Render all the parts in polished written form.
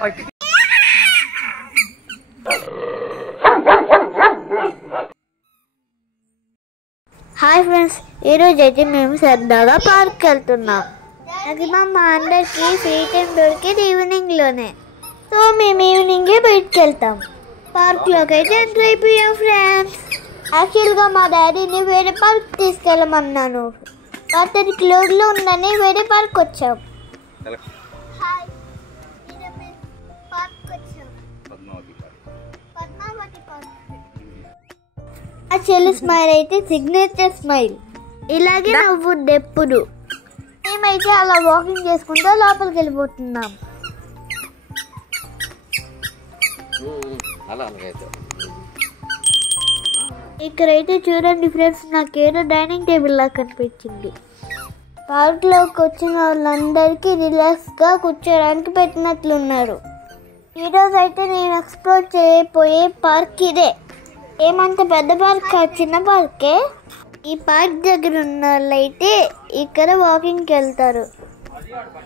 Hi friends, ఈరోజు అయితే మేము సరదాగా పార్క్కి వెళ్తున్నాం. అది మా అందరికి ఫ్రీ టైం దొరికేది ఈవినింగ్లోనే. సో మేము ఈవినింగే బయటకు వెళ్తాం. పార్క్లోకి అయితే ఎంటర్ అయిపోయాం ఫ్రెండ్స్. యాక్చువల్గా మా డాడీని వేరే పార్క్ తీసుకెళ్ళమన్నాను. అతని క్లోజ్లో ఉందని వేరే పార్క్ వచ్చాం. ఆ చెల్లి స్మైల్ అయితే సిగ్నేచర్ స్మైల్. ఇలాగే నవ్వుద్ది ఎప్పుడు. మేమైతే అలా వాకింగ్ చేసుకుంటూ లోపలికి వెళ్ళిపోతున్నాం. ఇక్కడైతే చూడండి ఫ్రెండ్స్, నాకేదో డైనింగ్ టేబుల్ లా కనిపించింది. పార్క్లోకి వచ్చిన వాళ్ళందరికీ రిలాక్స్గా కూర్చోడానికి పెట్టినట్లున్నారు. ఈరోజు అయితే నేను ఎక్స్ప్లోర్ చేయబోయే పార్క్ ఇదే. ఏమంత పెద్ద పార్క్, చిన్న పార్కే. ఈ పార్క్ దగ్గర ఉన్న వాళ్ళైతే ఇక్కడ వాకింగ్కి వెళ్తారు.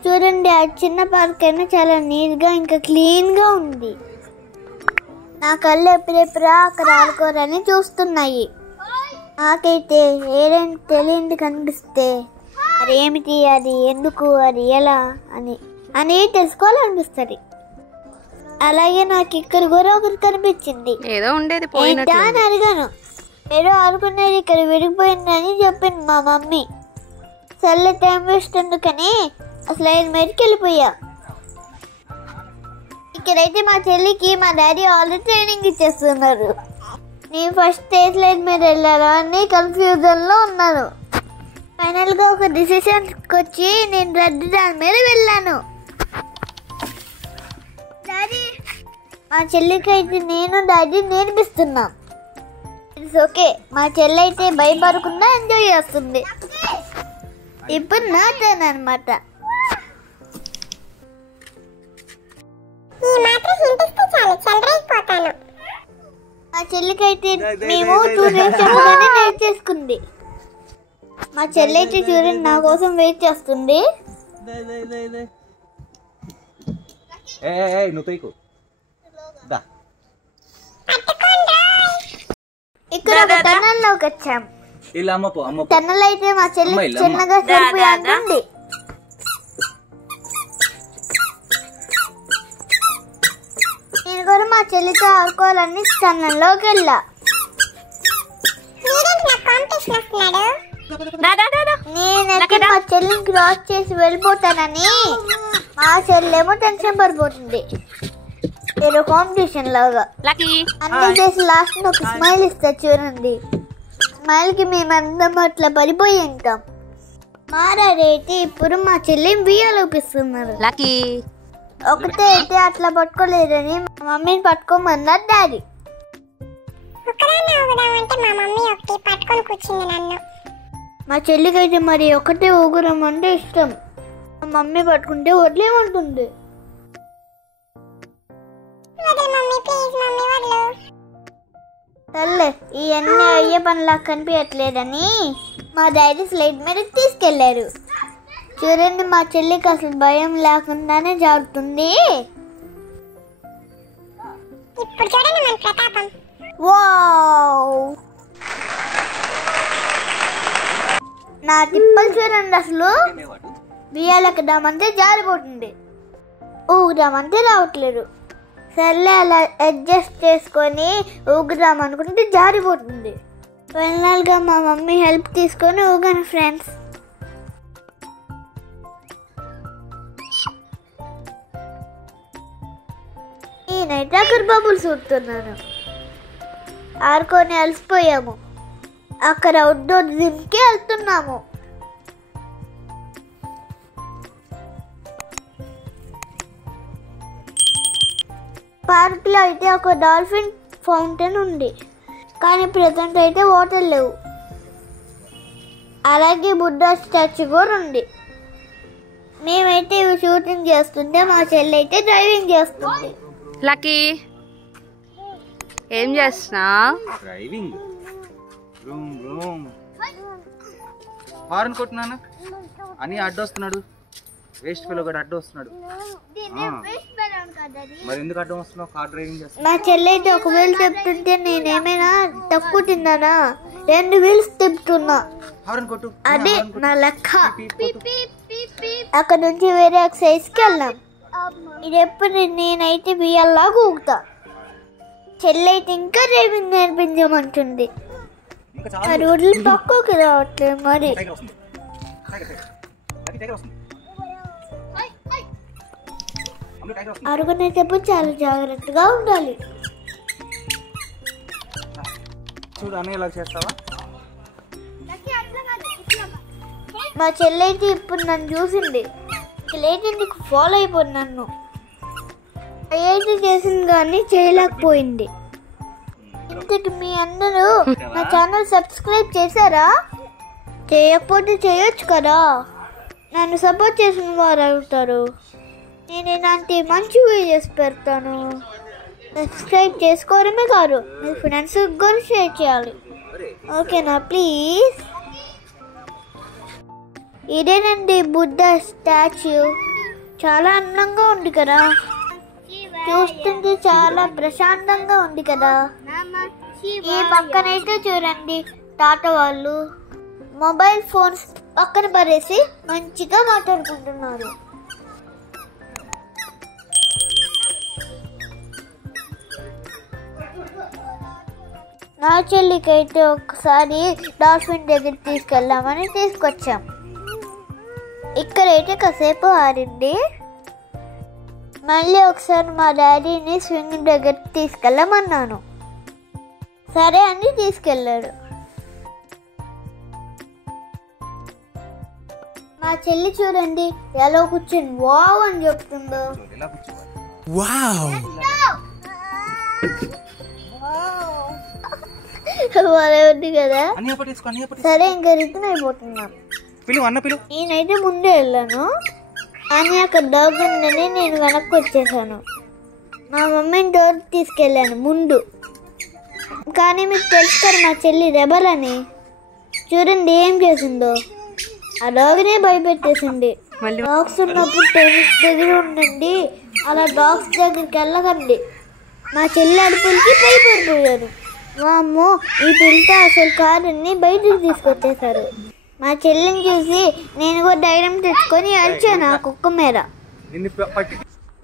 చూడండి, ఆ చిన్న పార్క్ అయినా చాలా నీట్గా ఇంకా క్లీన్గా ఉంది. నా కళ్ళు ఎప్పుడెప్పుడా అక్కడ ఆడుకోరని చూస్తున్నాయి. నాకైతే ఏదైనా తెలియదు కనిపిస్తే అది ఏమిటి, అది ఎందుకు, అది ఎలా అని తెలుసుకోవాలనిపిస్తుంది. అలాగే నాకు ఇక్కడ కూడా ఒకటి కనిపించింది. ఏదో ఉండేది అని అడిగాను. ఏదో ఆడుకునేది ఇక్కడ విడిగిపోయిందని చెప్పింది మా మమ్మీ. సర్లే టైం వేస్ట్ ఎందుకని అసలు ఆయన మీదకి వెళ్ళిపోయా. ఇక్కడైతే మా చెల్లికి మా డాడీ ఆల్రెడీ ట్రైనింగ్ ఇచ్చేస్తున్నారు. నేను ఫస్ట్ ఏ స్లైడ్ మీద వెళ్ళాను అని కన్ఫ్యూజన్లో ఉన్నాను. ఫైనల్గా ఒక డిసిషన్కి వచ్చి నేను రెడ్ దాని మీద వెళ్ళాను. డాడీ, మా చెల్లికి అయితే నేను డాడీ నేర్పిస్తున్నాం. It's okay. మా చెల్లి అయితే భయపడకుండా ఎంజాయ్ చేస్తుంది. ఇప్పుడు నా టర్న్ అనమాట. మా చెల్లికి అయితే మేము 2 డేస్ చెప్పగానే నేర్చేసుకుంది. మా చెల్లి అయితే చూడండి నా కోసం వెయిట్ చేస్తుంది. ఇక్కడ ఒక టన్నల్లోకి వచ్చాం. టన్నల్ అయితే మా చెల్లి చిన్నగా సరిపోయింది. నేను కూడా మా చెల్లితో ఆడుకోవాలని టన్నల్లోకి వెళ్ళా. నేనైతే మా చెల్లిని క్రాస్ చేసి వెళ్ళిపోతానని మా చెల్లేమో టెన్షన్ పడిపోతుంది. ఏదో కాంపిటీషన్ లాగా అన్ని చేసి లాస్ట్ ఒక స్మైల్ ఇస్తా చూడండి. స్మైల్ కి మేమందరం అట్లా పడిపోయి ఉంటాం. మా డాడీ అయితే ఇప్పుడు మా చెల్లిని బియ్యాలోపిస్తున్నారు. ఒకటే అయితే అట్లా పట్టుకోలేదని మా మమ్మీని పట్టుకోమన్నారు డాడీ. మా చెల్లికి అయితే మరి ఒకటే ఊగురం అంటే ఇష్టం. మా మమ్మీ పట్టుకుంటే వదిలేమంటుంది. సర్లే, ఇవన్నీ అయ్యే పనిలా కనిపించట్లేదని మా డాడీ స్లైడ్ మీద తీసుకెళ్లారు. చూడండి, మా చెల్లికి అసలు భయం లేకుండానే జారుతుంది. వావ్, నా తిప్పలు చూడండి. అసలు బియ్యాలెక్కదామంటే జారిపోతుంది, ఊగుదామంటే రావట్లేదు. సర్లే, అలా అడ్జస్ట్ చేసుకొని ఊగుదాం అనుకుంటే జారిపోతుంది. ఫైనల్గా మా మమ్మీ హెల్ప్ తీసుకొని ఊగాను ఫ్రెండ్స్. నేనైతే అక్కడ బబుల్స్ ఊడుతున్నాను. ఆడుకొని అలసిపోయాము. అక్కడ అవుట్డోర్ జిమ్కి వెళ్తున్నాము. పార్క్లో అయితే ఒక డాల్ఫిన్ ఫౌంటైన్ ఉంది, కానీ ప్రజెంట్ అయితే వాటర్ లేవు. అలాగే బుద్ధా స్టాచ్యూ కూడా ఉంది. మేమైతే ఇవి షూటింగ్ చేస్తుంటే మా చెల్లి అయితే డ్రైవింగ్ చేస్తుంది. లక్కీ, ఏం చేస్తున్నా? డ్రైవింగ్. హార్న్ కొట్టినాను అని అడ్డొస్తున్నాడు. వేస్ట్ ఫెలో కూడా అడ్డు వస్తున్నాడు. మరి ఎందుకు అడ్డం వస్తున్నావు? కార్ డ్రైవింగ్ చేస్తున్నావు. మా చెల్లి అయితే ఒక వీల్ తిప్పుతుంటే నేనేమైనా తక్కువ తిన్నానా? 2 వీల్స్ తిప్పుతున్నా. అదే నా లెక్క. అక్కడ నుంచి వేరే ఎక్సైజ్కి వెళ్ళాం. ఇది ఎప్పుడు నేనైతే బియ్యల్లాగా ఊగుతా. చెల్లి అయితే ఇంకా డ్రైవింగ్ నేర్పించమంటుంది. ఆ రోడ్లు పక్కకి రావట్లేదు. మరి అరుగునేటప్పుడు చాలా జాగ్రత్తగా ఉండాలి. చూడు అన్నీ ఇలా చేస్తావా? మా చెల్లి అయితే ఇప్పుడు నన్ను చూసింది. లేట్ ఎందుకు ఫాలో అయిపోయింది నన్ను. అయితే చేసింది కానీ చేయలేకపోయింది. ఇంతకు మీ అందరూ నా ఛానల్ సబ్స్క్రైబ్ చేశారా? చేయకపోతే చేయొచ్చు కదా. నన్ను సపోర్ట్ చేసిన వారు అడుగుతారు. నేను ఇలాంటి మంచి వీడియోస్ పెడతాను. సబ్స్క్రైబ్ చేసుకోవడమే కాదు, మీ ఫ్రెండ్స్ కూడా షేర్ చేయాలి. ఓకేనా ప్లీజ్? ఇదేనండి బుద్ధ స్టాచ్యూ. చాలా అందంగా ఉంది కదా. చూస్తుంటే చాలా ప్రశాంతంగా ఉంది కదా. ఈ పక్కనైతే చూడండి తాత వాళ్ళు మొబైల్ ఫోన్స్ పక్కన పడేసి మంచిగా మాట్లాడుకుంటున్నారు. నా చెల్లికైతే ఒకసారి డాల్ఫిన్ దగ్గర తీసుకెళ్దామని తీసుకొచ్చాం. ఇక్కడైతే కాసేపు ఆడింది. మళ్ళీ ఒకసారి మా డాడీని స్వింగ్ దగ్గర తీసుకెళ్ళమన్నాను. సరే అని తీసుకెళ్ళాడు. మా చెల్లి చూడండి ఎలా కూర్చొని వావ్ అని చెప్తుందో. ఉంది కదా. సరే ఇంకా రిటర్న్ అయిపోతున్నాం. నేనైతే ముందే వెళ్ళాను అని అక్కడ డాగ్ ఉందని నేను వెనక్కి వచ్చేసాను. మా మమ్మీని డోర్ తీసుకెళ్ళాను ముందు. కానీ మీకు తెలుసు కదా మా చెల్లి రెబల్ అని. చూడండి ఏం చేసిందో. ఆ డాగ్నే భయపెట్టేసింది. డాగ్స్ ఉన్నప్పుడు టెన్నిస్ దగ్గర ఉండండి, అలా డాగ్స్ దగ్గరికి వెళ్ళకండి. మా చెల్లి అడుపులకి భయపడిపోయారు. వామ్మో ఈ పిల్లతో అసలు కారుని బయటకు తీసుకొచ్చేసారు. మా చెల్లిని చూసి నేను కూడా ధైర్యం తెచ్చుకొని అరిచాను ఆ కుక్క మీద.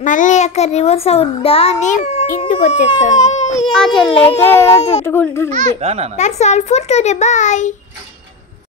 మళ్ళీ అక్కడ రివర్స్ అవుద్దా అని ఇంటికి వచ్చేసాను. ఆ చెల్లి అయితే తిట్టుకుంటుంది. That's all for today. Bye.